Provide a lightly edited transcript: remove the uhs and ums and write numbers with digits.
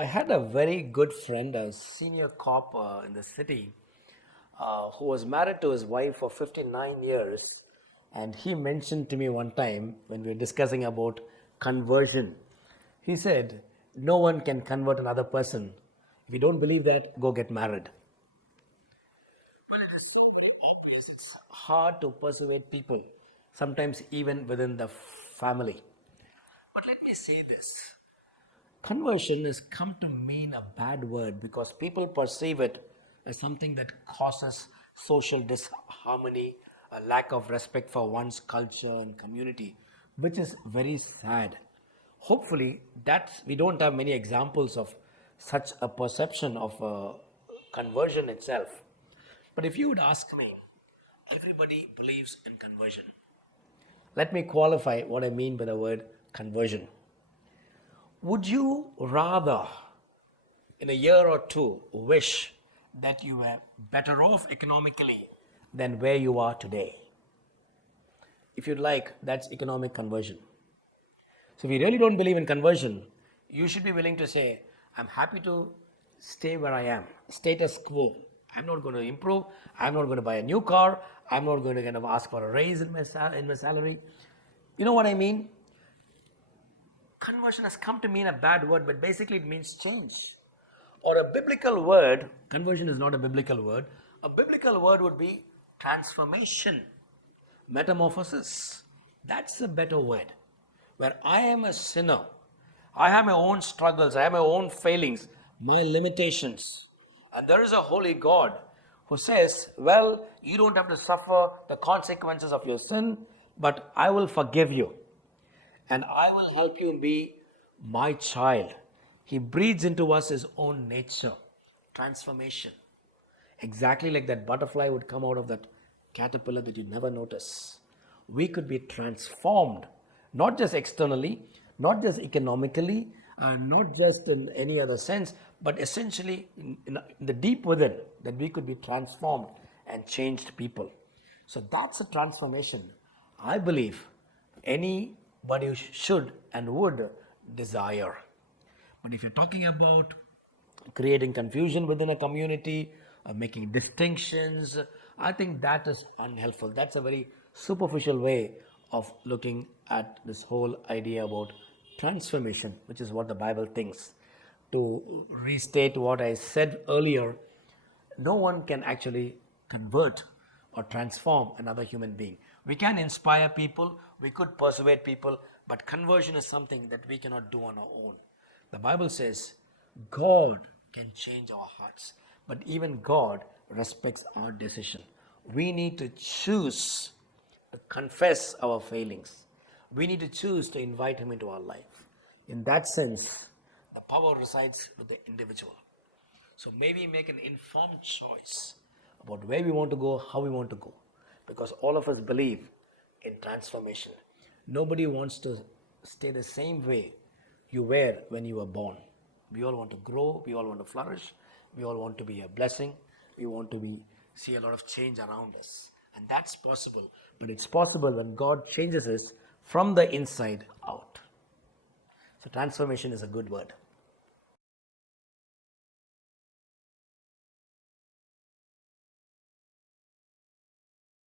I had a very good friend, a senior cop in the city, who was married to his wife for 59 years. And he mentioned to me one time when we were discussing about conversion, he said, no one can convert another person. If you don't believe that, go get married. Well, it is so very obvious. It's hard to persuade people, sometimes even within the family. But let me say this. Conversion has come to mean a bad word because people perceive it as something that causes social disharmony, a lack of respect for one's culture and community, which is very sad. Hopefully, that we don't have many examples of such a perception of conversion itself. But if you would ask me, everybody believes in conversion. Let me qualify what I mean by the word conversion. Would you rather, in a year or two, wish that you were better off economically than where you are today? If you'd like, that's economic conversion. So, if you really don't believe in conversion, you should be willing to say, I'm happy to stay where I am, status quo. I'm not going to improve. I'm not going to buy a new car. I'm not going to kind of ask for a raise in my salary. You know what I mean? Conversion has come to mean a bad word, but basically it means change. Or a biblical word, conversion is not a biblical word. A biblical word would be transformation, metamorphosis. That's a better word. Where I am a sinner, I have my own struggles, I have my own failings, my limitations. And there is a holy God who says, well, you don't have to suffer the consequences of your sin, but I will forgive you and I will help you be my child. He breathes into us his own nature, transformation. Exactly like that butterfly would come out of that caterpillar that you never notice. We could be transformed, not just externally, not just economically, and not just in any other sense, but essentially in the deep within, that we could be transformed and changed people. So that's a transformation I believe anybody should and would desire. But if you're talking about creating confusion within a community, making distinctions, I think that is unhelpful. That's a very superficial way of looking at this whole idea about transformation, which is what the Bible thinks. To restate what I said earlier, no one can actually convert or transform another human being. We can inspire people, we could persuade people, but conversion is something that we cannot do on our own. The Bible says God can change our hearts, but even God respects our decision. We need to choose to confess our failings. We need to choose to invite Him into our life. In that sense, the power resides with the individual. So maybe make an informed choice about where we want to go, how we want to go. Because all of us believe in transformation. Nobody wants to stay the same way you were when you were born. We all want to grow, we all want to flourish, we all want to be a blessing, we want to see a lot of change around us. And that's possible. But it's possible when God changes us from the inside out. So transformation is a good word.